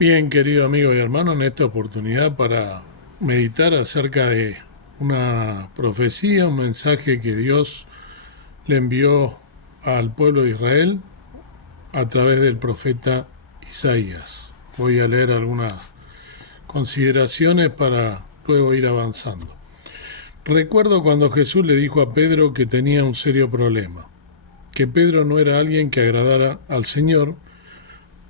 Bien, querido amigo y hermano, en esta oportunidad para meditar acerca de una profecía, un mensaje que Dios le envió al pueblo de Israel a través del profeta Isaías. Voy a leer algunas consideraciones para luego ir avanzando. Recuerdo cuando Jesús le dijo a Pedro que tenía un serio problema, que Pedro no era alguien que agradara al Señor,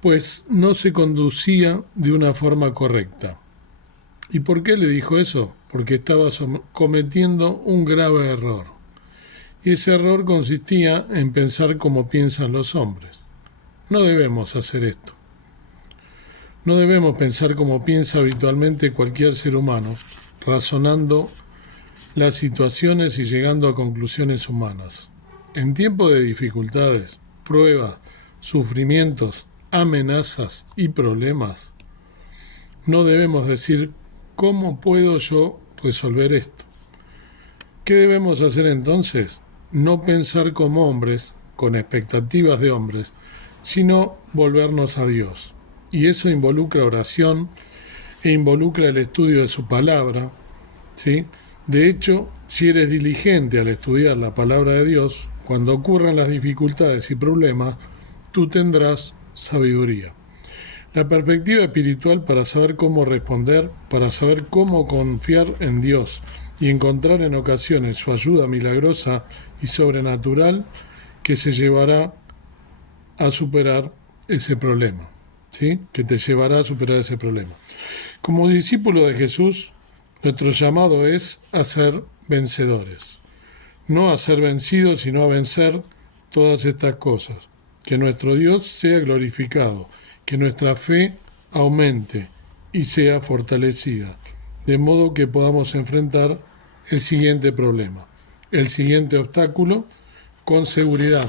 pues no se conducía de una forma correcta. ¿Y por qué le dijo eso? Porque estaba cometiendo un grave error. Y ese error consistía en pensar como piensan los hombres. No debemos hacer esto. No debemos pensar como piensa habitualmente cualquier ser humano, razonando las situaciones y llegando a conclusiones humanas. En tiempos de dificultades, pruebas, sufrimientos, amenazas y problemas, no debemos decir ¿cómo puedo yo resolver esto? ¿Qué debemos hacer entonces? No pensar como hombres, con expectativas de hombres, sino volvernos a Dios. Y eso involucra oración e involucra el estudio de su palabra, ¿sí? De hecho, si eres diligente al estudiar la palabra de Dios, cuando ocurran las dificultades y problemas, tú tendrás sabiduría. La perspectiva espiritual para saber cómo responder, para saber cómo confiar en Dios y encontrar en ocasiones su ayuda milagrosa y sobrenatural que se llevará a superar ese problema, ¿sí? Que te llevará a superar ese problema. Como discípulo de Jesús, nuestro llamado es a ser vencedores. No a ser vencidos, sino a vencer todas estas cosas. Que nuestro Dios sea glorificado, que nuestra fe aumente y sea fortalecida, de modo que podamos enfrentar el siguiente problema, el siguiente obstáculo, con seguridad,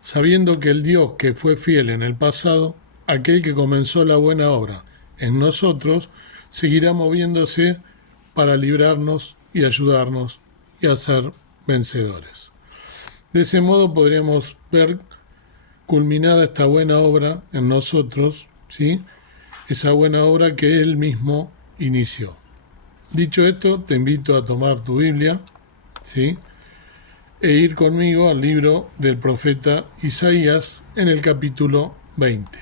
sabiendo que el Dios que fue fiel en el pasado, aquel que comenzó la buena obra en nosotros, seguirá moviéndose para librarnos y ayudarnos y a ser vencedores. De ese modo podremos ver culminada esta buena obra en nosotros, ¿sí? Esa buena obra que Él mismo inició. Dicho esto, te invito a tomar tu Biblia, ¿sí? E ir conmigo al libro del profeta Isaías en el capítulo 20.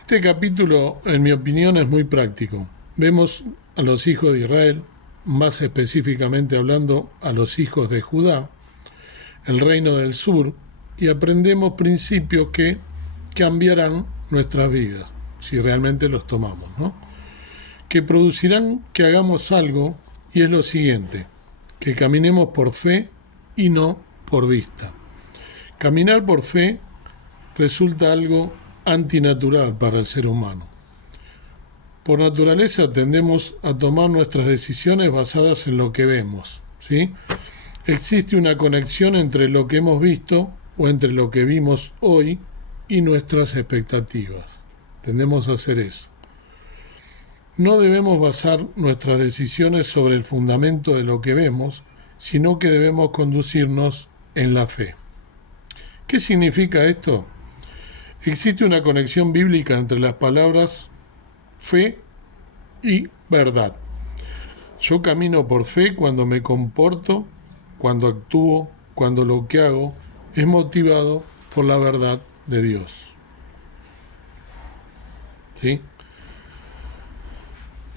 Este capítulo, en mi opinión, es muy práctico. Vemos a los hijos de Israel, más específicamente hablando a los hijos de Judá, el reino del sur, y aprendemos principios que cambiarán nuestras vidas, si realmente los tomamos, ¿no? Que producirán que hagamos algo, y es lo siguiente, que caminemos por fe y no por vista. Caminar por fe resulta algo antinatural para el ser humano. Por naturaleza tendemos a tomar nuestras decisiones basadas en lo que vemos, ¿sí? Existe una conexión entre lo que hemos visto o entre lo que vimos hoy y nuestras expectativas. Tendemos a hacer eso. No debemos basar nuestras decisiones sobre el fundamento de lo que vemos, sino que debemos conducirnos en la fe. ¿Qué significa esto? Existe una conexión bíblica entre las palabras fe y verdad. Yo camino por fe cuando me comporto, cuando actúo, cuando lo que hago es motivado por la verdad de Dios. ¿Sí?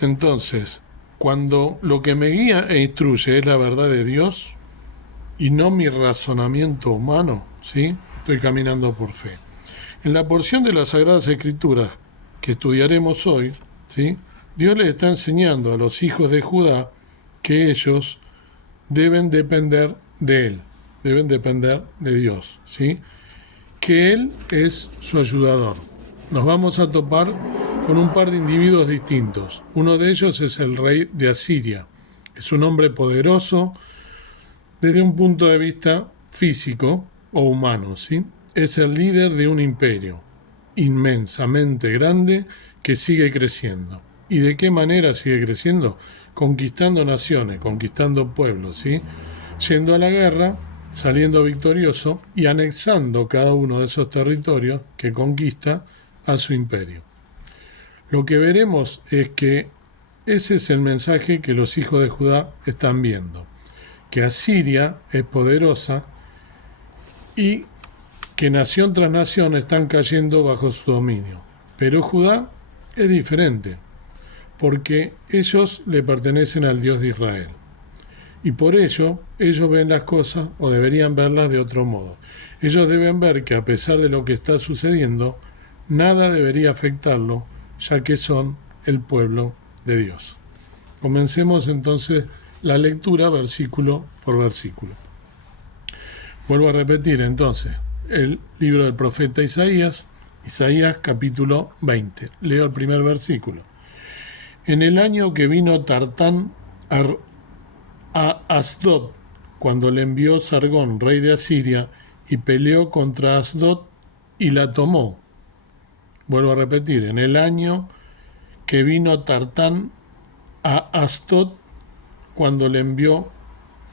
Entonces, cuando lo que me guía e instruye es la verdad de Dios y no mi razonamiento humano, ¿sí? Estoy caminando por fe. En la porción de las Sagradas Escrituras que estudiaremos hoy, ¿sí? Dios les está enseñando a los hijos de Judá que ellos deben depender de Él, deben depender de Dios, ¿sí? Que Él es su ayudador. Nos vamos a topar con un par de individuos distintos. Uno de ellos es el rey de Asiria. Es un hombre poderoso desde un punto de vista físico o humano, ¿sí? Es el líder de un imperio inmensamente grande que sigue creciendo. ¿Y de qué manera sigue creciendo? Conquistando naciones, conquistando pueblos, ¿sí? Yendo a la guerra, saliendo victorioso y anexando cada uno de esos territorios que conquista a su imperio. Lo que veremos es que ese es el mensaje que los hijos de Judá están viendo, que Asiria es poderosa y que nación tras nación están cayendo bajo su dominio. Pero Judá es diferente, porque ellos le pertenecen al Dios de Israel. Y por ello, ellos ven las cosas, o deberían verlas de otro modo. Ellos deben ver que a pesar de lo que está sucediendo, nada debería afectarlo, ya que son el pueblo de Dios. Comencemos entonces la lectura versículo por versículo. Vuelvo a repetir entonces el libro del profeta Isaías, Isaías capítulo 20. Leo el primer versículo. En el año que vino Tartán a Asdod, cuando le envió Sargón, rey de Asiria, y peleó contra Asdod y la tomó. Vuelvo a repetir, en el año que vino Tartán a Asdod, cuando le envió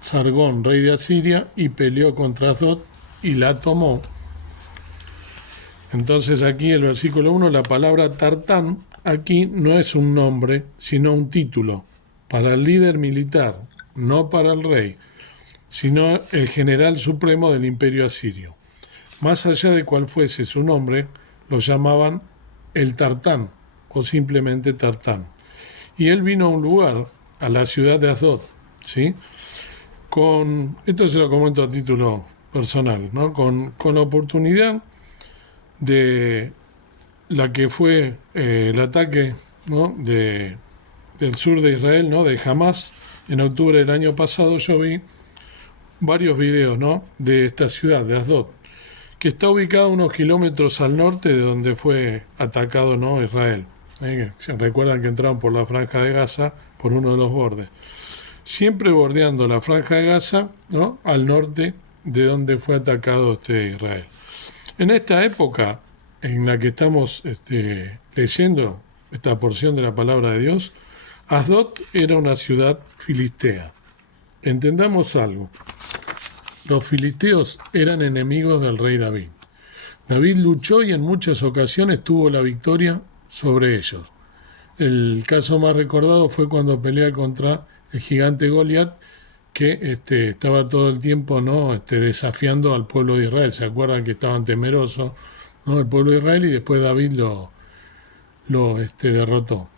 Sargón, rey de Asiria, y peleó contra Asdod y la tomó. Entonces aquí el versículo 1, la palabra Tartán aquí no es un nombre, sino un título para el líder militar, no para el rey, sino el general supremo del imperio asirio. Más allá de cuál fuese su nombre, lo llamaban el Tartán o simplemente Tartán. Y él vino a un lugar, a la ciudad de Asdod, ¿sí? Esto se lo comento a título personal, ¿no? Con la oportunidad de la que fue el ataque, ¿no? del sur de Israel, ¿no? De Hamas, en octubre del año pasado, yo vi varios videos, ¿no? De esta ciudad, de Asdod, que está ubicada unos kilómetros al norte de donde fue atacado, ¿no? Israel. Se recuerdan que entraron por la franja de Gaza, por uno de los bordes. Siempre bordeando la franja de Gaza, ¿no? Al norte de donde fue atacado Israel. En esta época en la que estamos leyendo esta porción de la palabra de Dios, Asdod era una ciudad filistea. Entendamos algo. Los filisteos eran enemigos del rey David. David luchó y en muchas ocasiones tuvo la victoria sobre ellos. El caso más recordado fue cuando pelea contra el gigante Goliat, que estaba todo el tiempo, ¿no? Desafiando al pueblo de Israel. ¿Se acuerdan que estaban temerosos, ¿no? El pueblo de Israel, y después David lo derrotó?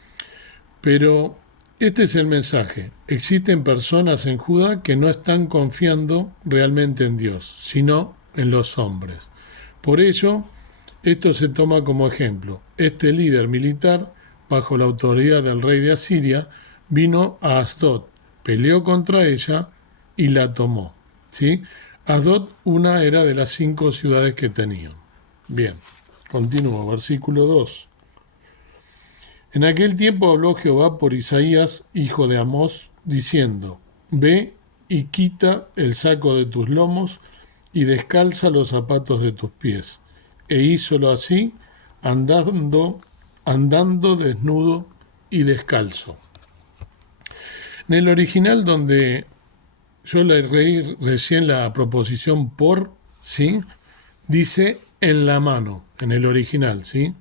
Pero este es el mensaje. Existen personas en Judá que no están confiando realmente en Dios, sino en los hombres. Por ello, esto se toma como ejemplo. Este líder militar, bajo la autoridad del rey de Asiria, vino a Asdod, peleó contra ella y la tomó, ¿sí? Asdod, una era de las 5 ciudades que tenían. Bien, continúo, versículo 2. En aquel tiempo habló Jehová por Isaías, hijo de Amós, diciendo: Ve y quita el saco de tus lomos y descalza los zapatos de tus pies. E hízolo así, andando desnudo y descalzo. En el original, donde yo le leí recién la proposición por, ¿sí? Dice en la mano, en el original, ¿sí?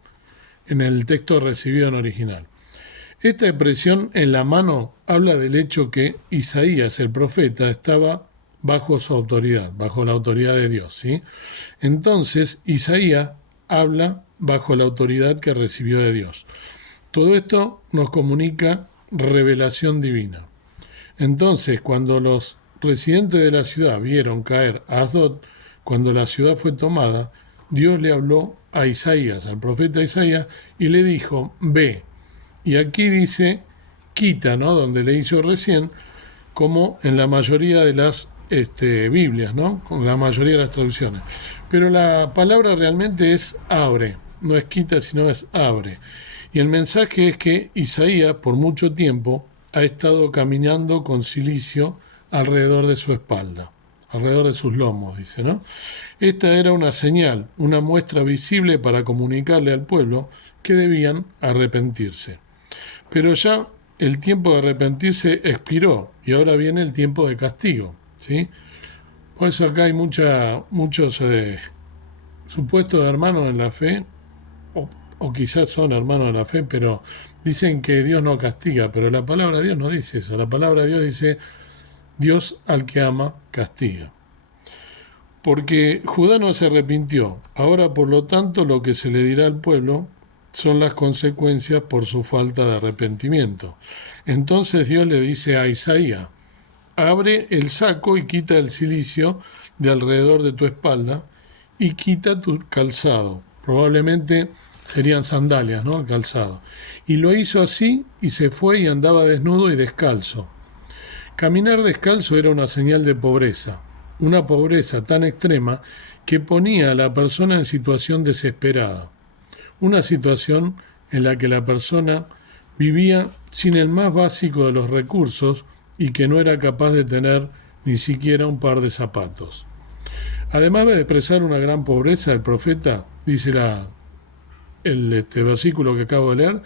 En el texto recibido en original. Esta expresión en la mano habla del hecho que Isaías, el profeta, estaba bajo su autoridad, bajo la autoridad de Dios, ¿sí? Entonces, Isaías habla bajo la autoridad que recibió de Dios. Todo esto nos comunica revelación divina. Entonces, cuando los residentes de la ciudad vieron caer a Asdod, cuando la ciudad fue tomada, Dios le habló a Isaías, al profeta Isaías, y le dijo: ve. Y aquí dice quita, ¿no? Donde le hizo recién, como en la mayoría de las Biblias, ¿no? Con la mayoría de las traducciones. Pero la palabra realmente es abre, no es quita, sino es abre. Y el mensaje es que Isaías, por mucho tiempo, ha estado caminando con cilicio alrededor de su espalda, alrededor de sus lomos, dice, ¿no? Esta era una señal, una muestra visible para comunicarle al pueblo que debían arrepentirse. Pero ya el tiempo de arrepentirse expiró y ahora viene el tiempo de castigo, ¿sí? Por eso acá hay muchos supuestos hermanos en la fe, o quizás son hermanos de la fe, pero dicen que Dios no castiga, pero la palabra de Dios no dice eso. La palabra de Dios dice, Dios al que ama, castiga. Porque Judá no se arrepintió. Ahora, por lo tanto, lo que se le dirá al pueblo son las consecuencias por su falta de arrepentimiento. Entonces Dios le dice a Isaías, abre el saco y quita el cilicio de alrededor de tu espalda y quita tu calzado. Probablemente serían sandalias, ¿no? El calzado. Y lo hizo así y se fue y andaba desnudo y descalzo. Caminar descalzo era una señal de pobreza, una pobreza tan extrema que ponía a la persona en situación desesperada, una situación en la que la persona vivía sin el más básico de los recursos y que no era capaz de tener ni siquiera un par de zapatos. Además de expresar una gran pobreza, el profeta, dice el versículo que acabo de leer,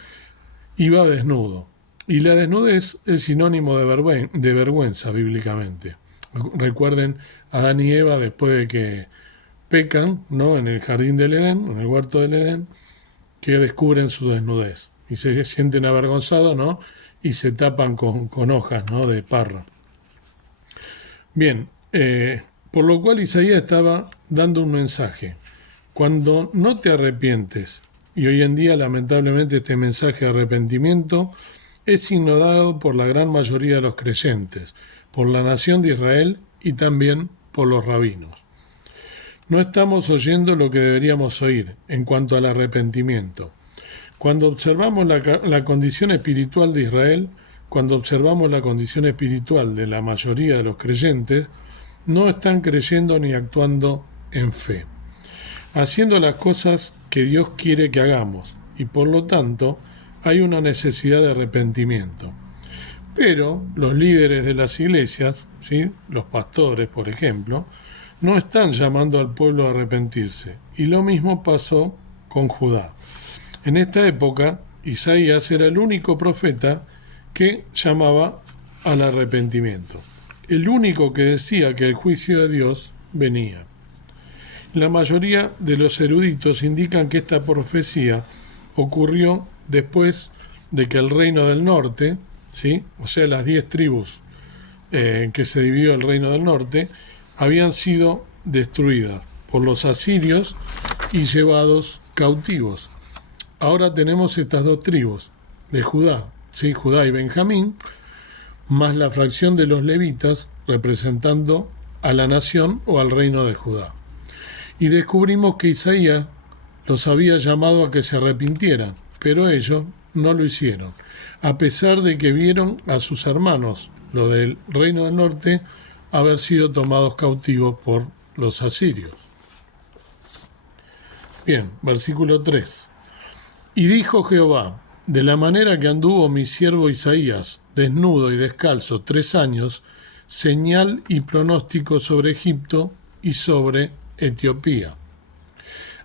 iba desnudo. Y la desnudez es sinónimo de vergüenza bíblicamente. Recuerden, Adán y Eva, después de que pecan, ¿no?, en el jardín del Edén, en el huerto del Edén, que descubren su desnudez y se sienten avergonzados, ¿no?, y se tapan con hojas, ¿no?, de parra. Bien, por lo cual Isaías estaba dando un mensaje. Cuando no te arrepientes, y hoy en día lamentablemente este mensaje de arrepentimiento es ignorado por la gran mayoría de los creyentes, por la nación de Israel y también por los rabinos. No estamos oyendo lo que deberíamos oír en cuanto al arrepentimiento. Cuando observamos la condición espiritual de Israel, cuando observamos la condición espiritual de la mayoría de los creyentes, no están creyendo ni actuando en fe, haciendo las cosas que Dios quiere que hagamos, y por lo tanto hay una necesidad de arrepentimiento. Pero los líderes de las iglesias, ¿sí?, los pastores, por ejemplo, no están llamando al pueblo a arrepentirse. Y lo mismo pasó con Judá. En esta época, Isaías era el único profeta que llamaba al arrepentimiento. El único que decía que el juicio de Dios venía. La mayoría de los eruditos indican que esta profecía ocurrió después de que el reino del norte, ¿sí?, o sea, las 10 tribus en que se dividió el reino del norte, habían sido destruidas por los asirios y llevados cautivos. Ahora tenemos estas 2 tribus de Judá, ¿sí?, Judá y Benjamín, más la fracción de los levitas representando a la nación o al reino de Judá. Y descubrimos que Isaías los había llamado a que se arrepintieran, pero ellos no lo hicieron, a pesar de que vieron a sus hermanos, los del reino del norte, haber sido tomados cautivos por los asirios. Bien, versículo 3. Y dijo Jehová, de la manera que anduvo mi siervo Isaías, desnudo y descalzo 3 años, señal y pronóstico sobre Egipto y sobre Etiopía.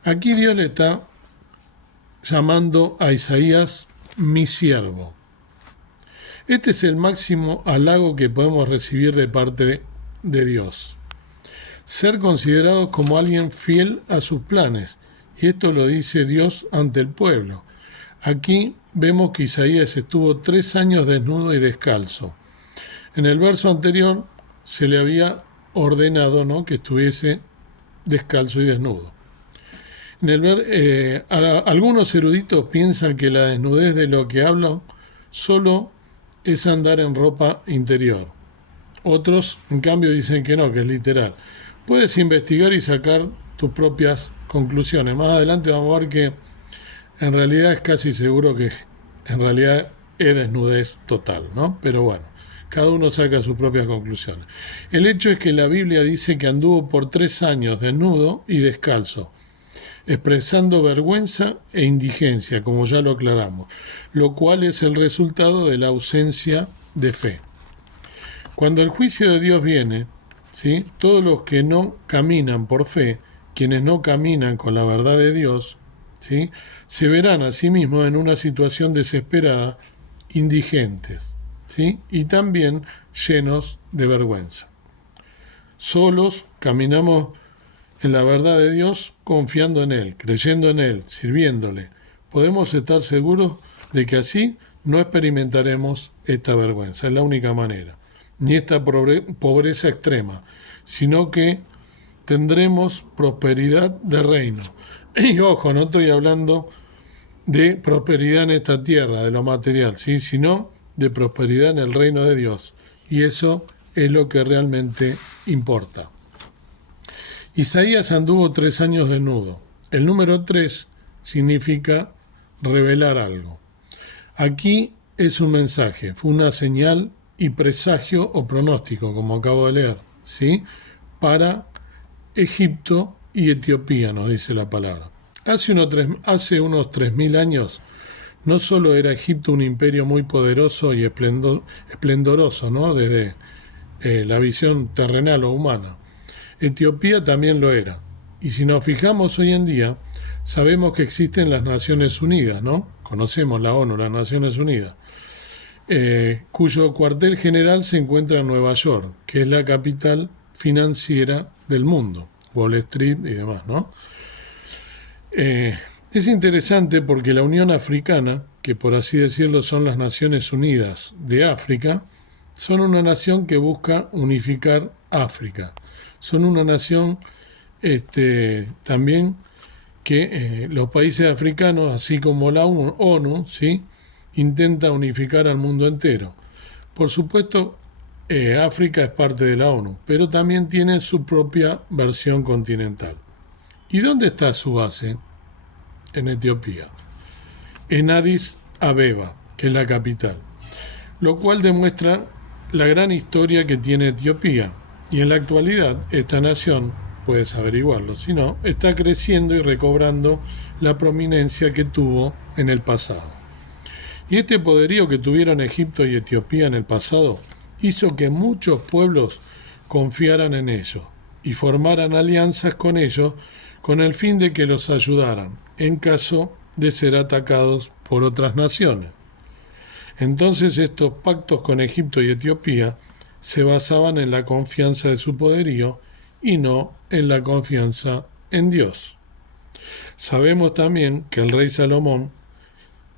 Aquí Dios le está llamando a Isaías mi siervo. Este es el máximo halago que podemos recibir de parte de Dios. Ser considerados como alguien fiel a sus planes. Y esto lo dice Dios ante el pueblo. Aquí vemos que Isaías estuvo 3 años desnudo y descalzo. En el verso anterior se le había ordenado, ¿no?, que estuviese descalzo y desnudo. Algunos eruditos piensan que la desnudez de lo que hablan solo es andar en ropa interior. Otros, en cambio, dicen que no, que es literal. Puedes investigar y sacar tus propias conclusiones. Más adelante vamos a ver que en realidad es casi seguro que en realidad es desnudez total, ¿no? Pero bueno, cada uno saca sus propias conclusiones. El hecho es que la Biblia dice que anduvo por 3 años desnudo y descalzo, expresando vergüenza e indigencia, como ya lo aclaramos, lo cual es el resultado de la ausencia de fe. Cuando el juicio de Dios viene, ¿sí?, todos los que no caminan por fe, quienes no caminan con la verdad de Dios, ¿sí?, se verán a sí mismos en una situación desesperada, indigentes, ¿sí?, y también llenos de vergüenza. Solos caminamos en la verdad de Dios, confiando en Él, creyendo en Él, sirviéndole, podemos estar seguros de que así no experimentaremos esta vergüenza, es la única manera, ni esta pobreza extrema, sino que tendremos prosperidad de reino. Y ojo, no estoy hablando de prosperidad en esta tierra, de lo material, ¿sí? Sino de prosperidad en el reino de Dios. Y eso es lo que realmente importa. Isaías anduvo 3 años desnudo. El número 3 significa revelar algo. Aquí es un mensaje, fue una señal y presagio o pronóstico, como acabo de leer, ¿sí? Para Egipto y Etiopía, nos dice la palabra. Hace unos 3000 años, no solo era Egipto un imperio muy poderoso y esplendoroso, ¿no? Desde la visión terrenal o humana. Etiopía también lo era. Y si nos fijamos hoy en día, sabemos que existen las Naciones Unidas, ¿no? Conocemos la ONU, las Naciones Unidas, cuyo cuartel general se encuentra en Nueva York, que es la capital financiera del mundo, Wall Street y demás, ¿no? Es interesante porque la Unión Africana, que por así decirlo son las Naciones Unidas de África, son una nación que busca unificar África. Son una nación también que los países africanos, así como la ONU, ¿sí? Intenta unificar al mundo entero. Por supuesto, África es parte de la ONU, pero también tiene su propia versión continental. ¿Y dónde está su base? En Etiopía, en Addis Abeba, que es la capital, lo cual demuestra la gran historia que tiene Etiopía. Y en la actualidad, esta nación, puedes averiguarlo, si no, está creciendo y recobrando la prominencia que tuvo en el pasado. Y este poderío que tuvieron Egipto y Etiopía en el pasado hizo que muchos pueblos confiaran en ellos y formaran alianzas con ellos con el fin de que los ayudaran en caso de ser atacados por otras naciones. Entonces estos pactos con Egipto y Etiopía se basaban en la confianza de su poderío y no en la confianza en Dios. Sabemos también que el rey Salomón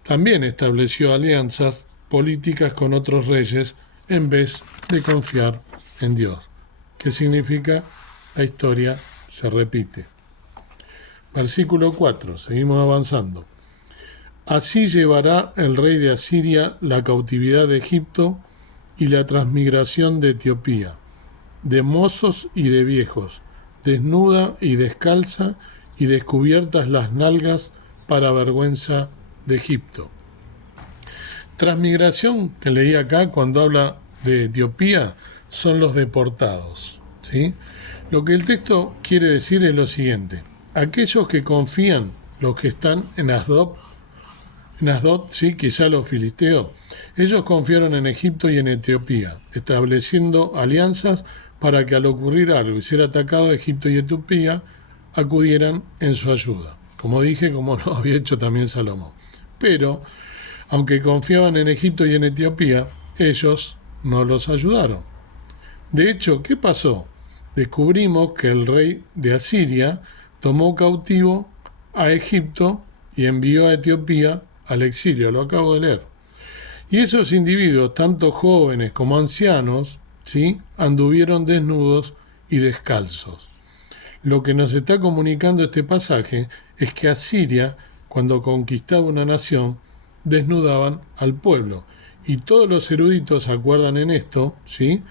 también estableció alianzas políticas con otros reyes en vez de confiar en Dios. ¿Qué significa? La historia se repite. Versículo 4, seguimos avanzando. Así llevará el rey de Asiria la cautividad de Egipto y la transmigración de Etiopía, de mozos y de viejos, desnuda y descalza y descubiertas las nalgas para vergüenza de Egipto. Transmigración, que leí acá cuando habla de Etiopía, son los deportados, ¿sí? Lo que el texto quiere decir es lo siguiente. Aquellos que confían, los que están en Asdod, sí, quizá los filisteos, ellos confiaron en Egipto y en Etiopía, estableciendo alianzas para que al ocurrir algo y ser atacado Egipto y Etiopía acudieran en su ayuda. Como dije, como lo había hecho también Salomón. Pero, aunque confiaban en Egipto y en Etiopía, ellos no los ayudaron. De hecho, ¿qué pasó? Descubrimos que el rey de Asiria tomó cautivo a Egipto y envió a Etiopía al exilio, lo acabo de leer. Y esos individuos, tanto jóvenes como ancianos, ¿sí?, anduvieron desnudos y descalzos. Lo que nos está comunicando este pasaje es que Asiria, cuando conquistaba una nación, desnudaban al pueblo. Y todos los eruditos acuerdan en esto, ¿sí?,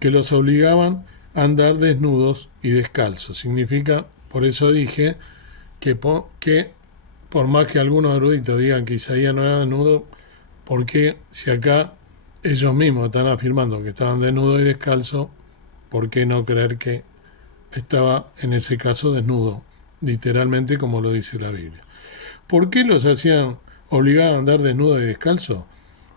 que los obligaban a andar desnudos y descalzos. Significa, por eso dije, que por más que algunos eruditos digan que Isaías no era desnudo, ¿por qué si acá ellos mismos están afirmando que estaban desnudos y descalzos? ¿Por qué no creer que estaba en ese caso desnudo, literalmente como lo dice la Biblia? ¿Por qué los hacían obligar a andar desnudos y descalzos?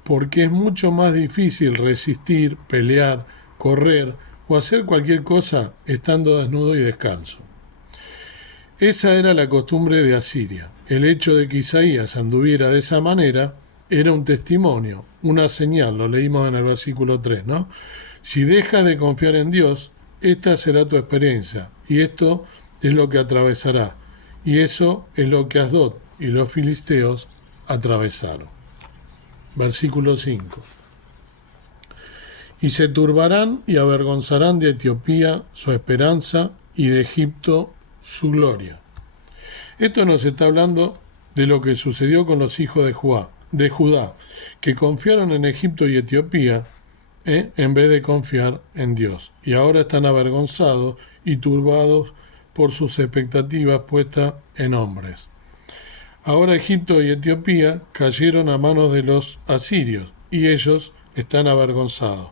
Porque es mucho más difícil resistir, pelear, correr o hacer cualquier cosa estando desnudo y descalzo. Esa era la costumbre de Asiria. El hecho de que Isaías anduviera de esa manera era un testimonio, una señal, lo leímos en el versículo 3, ¿no? Si dejas de confiar en Dios, esta será tu experiencia, y esto es lo que atravesará, y eso es lo que Asdod, y los filisteos atravesaron. Versículo 5. Y se turbarán y avergonzarán de Etiopía su esperanza y de Egipto su gloria. Esto nos está hablando de lo que sucedió con los hijos de Judá, que confiaron en Egipto y Etiopía en vez de confiar en Dios. Y ahora están avergonzados y turbados por sus expectativas puestas en hombres. Ahora Egipto y Etiopía cayeron a manos de los asirios y ellos están avergonzados.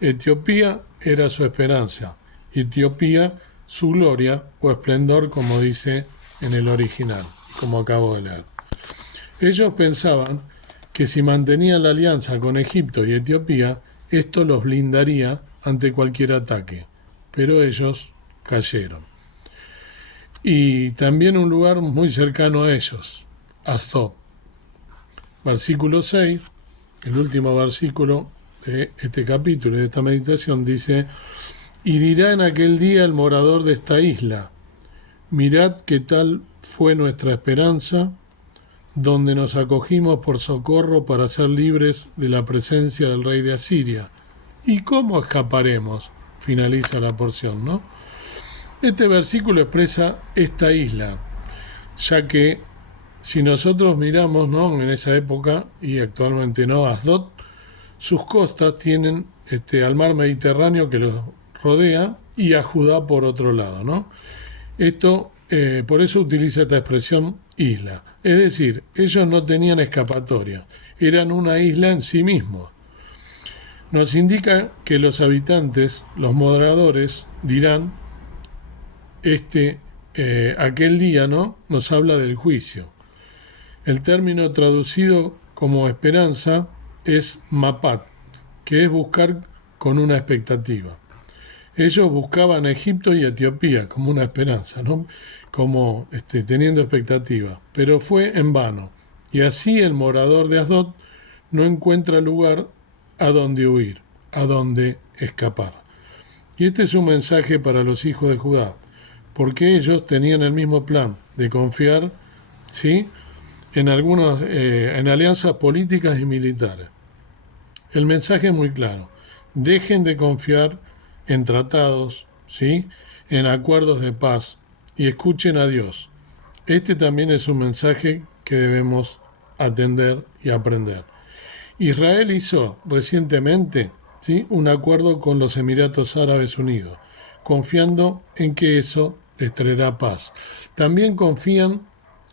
Etiopía era su esperanza, Etiopía su gloria o esplendor, como dice en el original, como acabo de leer. Ellos pensaban que si mantenían la alianza con Egipto y Etiopía, esto los blindaría ante cualquier ataque, pero ellos cayeron. Y también un lugar muy cercano a ellos, Asdod. Versículo 6, el último versículo de este capítulo, de esta meditación, dice: y dirá en aquel día el morador de esta isla: mirad qué tal fue nuestra esperanza, donde nos acogimos por socorro para ser libres de la presencia del rey de Asiria. ¿Y cómo escaparemos? Finaliza la porción, ¿no? Este versículo expresa esta isla, ya que si nosotros miramos, ¿no?, en esa época, y actualmente no, Asdod, sus costas tienen al mar Mediterráneo que los rodea y a Judá por otro lado, ¿no? Esto, por eso utiliza esta expresión isla. Es decir, ellos no tenían escapatoria, eran una isla en sí mismos. Nos indica que los habitantes, los moradores, dirán, aquel día, ¿no?, nos habla del juicio. El término traducido como esperanza es mapat, que es buscar con una expectativa. Ellos buscaban a Egipto y Etiopía como una esperanza, ¿no?, como teniendo expectativa, pero fue en vano. Y así el morador de Asdod no encuentra lugar a donde huir, a donde escapar. Y este es un mensaje para los hijos de Judá, porque ellos tenían el mismo plan de confiar, ¿sí?, en alianzas políticas y militares. El mensaje es muy claro: dejen de confiar en tratados, ¿sí?, en acuerdos de paz, y escuchen a Dios. Este también es un mensaje que debemos atender y aprender. Israel hizo recientemente, ¿sí?, un acuerdo con los Emiratos Árabes Unidos, confiando en que eso les traerá paz. También confían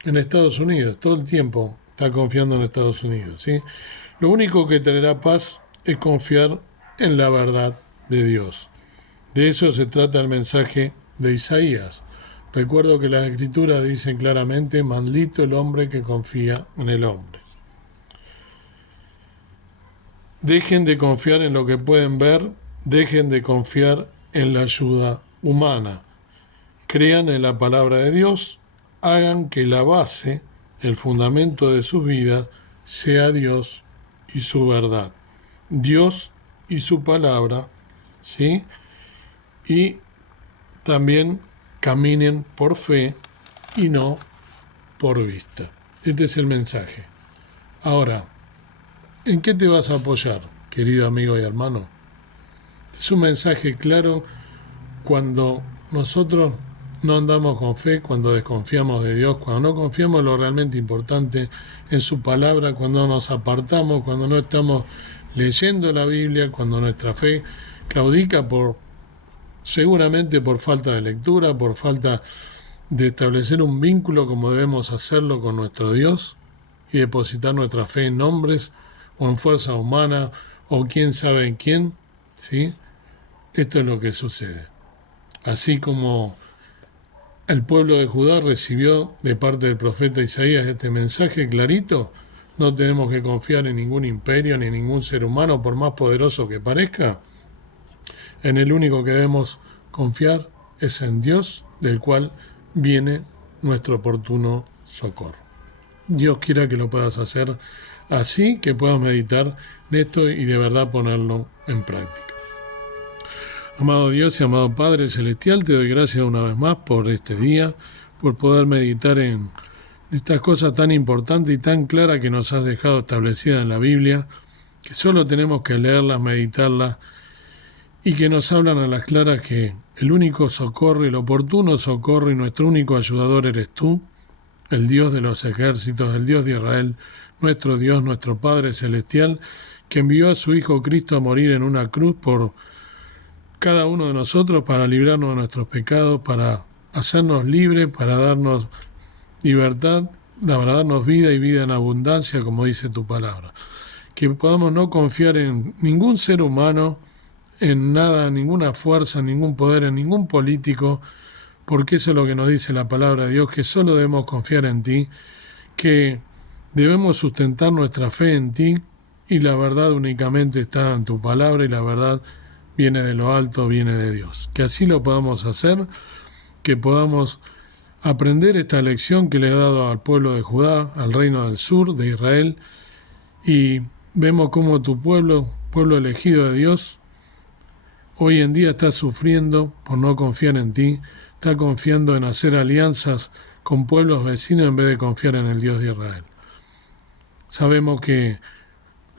en Estados Unidos, todo el tiempo está confiando en Estados Unidos, ¿sí? Lo único que traerá paz es confiar en la verdad de Dios. De eso se trata el mensaje de Isaías. Recuerdo que las Escrituras dicen claramente: maldito el hombre que confía en el hombre. Dejen de confiar en lo que pueden ver, dejen de confiar en la ayuda humana. Crean en la palabra de Dios, hagan que la base, el fundamento de sus vidas, sea Dios y su verdad. Dios y su palabra, ¿sí? Y también caminen por fe y no por vista. Este es el mensaje. Ahora, ¿en qué te vas a apoyar, querido amigo y hermano? Es un mensaje claro cuando nosotros no andamos con fe, cuando desconfiamos de Dios, cuando no confiamos en lo realmente importante, en su palabra, cuando nos apartamos, cuando no estamos leyendo la Biblia, cuando nuestra fe claudica seguramente por falta de lectura, por falta de establecer un vínculo como debemos hacerlo con nuestro Dios y depositar nuestra fe en hombres o en fuerza humana o quién sabe en quién, ¿sí? Esto es lo que sucede. Así como el pueblo de Judá recibió de parte del profeta Isaías este mensaje clarito, no tenemos que confiar en ningún imperio ni en ningún ser humano, por más poderoso que parezca. En el único que debemos confiar es en Dios, del cual viene nuestro oportuno socorro. Dios quiera que lo puedas hacer así, que puedas meditar en esto y de verdad ponerlo en práctica. Amado Dios y amado Padre Celestial, te doy gracias una vez más por este día, por poder meditar en estas cosas tan importantes y tan claras que nos has dejado establecidas en la Biblia, que solo tenemos que leerlas, meditarlas, y que nos hablan a las claras que el único socorro, el oportuno socorro y nuestro único ayudador eres tú, el Dios de los ejércitos, el Dios de Israel, nuestro Dios, nuestro Padre Celestial, que envió a su Hijo Cristo a morir en una cruz por cada uno de nosotros para librarnos de nuestros pecados, para hacernos libres, para darnos libertad, para darnos vida y vida en abundancia, como dice tu palabra. Que podamos no confiar en ningún ser humano, en nada, ninguna fuerza, ningún poder, en ningún político, porque eso es lo que nos dice la palabra de Dios, que solo debemos confiar en ti, que debemos sustentar nuestra fe en ti, y la verdad únicamente está en tu palabra, y la verdad viene de lo alto, viene de Dios. Que así lo podamos hacer, que podamos aprender esta lección que le he dado al pueblo de Judá, al reino del sur, de Israel, y vemos cómo tu pueblo elegido de Dios, hoy en día está sufriendo por no confiar en ti, está confiando en hacer alianzas con pueblos vecinos en vez de confiar en el Dios de Israel. Sabemos que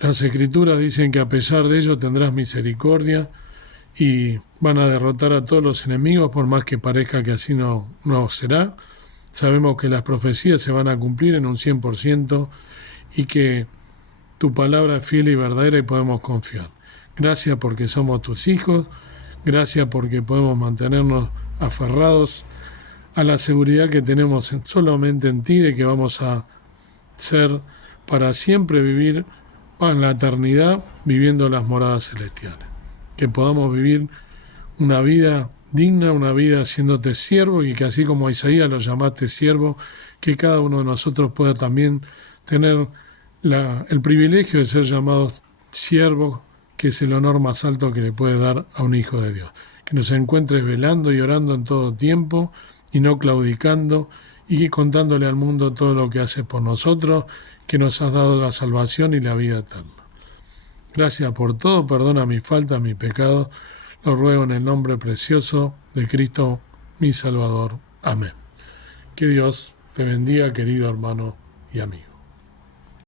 las Escrituras dicen que a pesar de ello tendrás misericordia y van a derrotar a todos los enemigos, por más que parezca que así no será. Sabemos que las profecías se van a cumplir en un 100% y que tu palabra es fiel y verdadera y podemos confiar. Gracias porque somos tus hijos, gracias porque podemos mantenernos aferrados a la seguridad que tenemos solamente en ti, de que vamos a ser para siempre vivir en la eternidad viviendo las moradas celestiales. Que podamos vivir una vida digna, una vida haciéndote siervo, y que así como a Isaías lo llamaste siervo, que cada uno de nosotros pueda también tener el privilegio de ser llamados siervos, que es el honor más alto que le puede dar a un hijo de Dios. Que nos encuentres velando y orando en todo tiempo y no claudicando y contándole al mundo todo lo que haces por nosotros, que nos has dado la salvación y la vida eterna. Gracias por todo, perdona mis faltas, mis pecados, lo ruego en el nombre precioso de Cristo, mi Salvador. Amén. Que Dios te bendiga, querido hermano y amigo.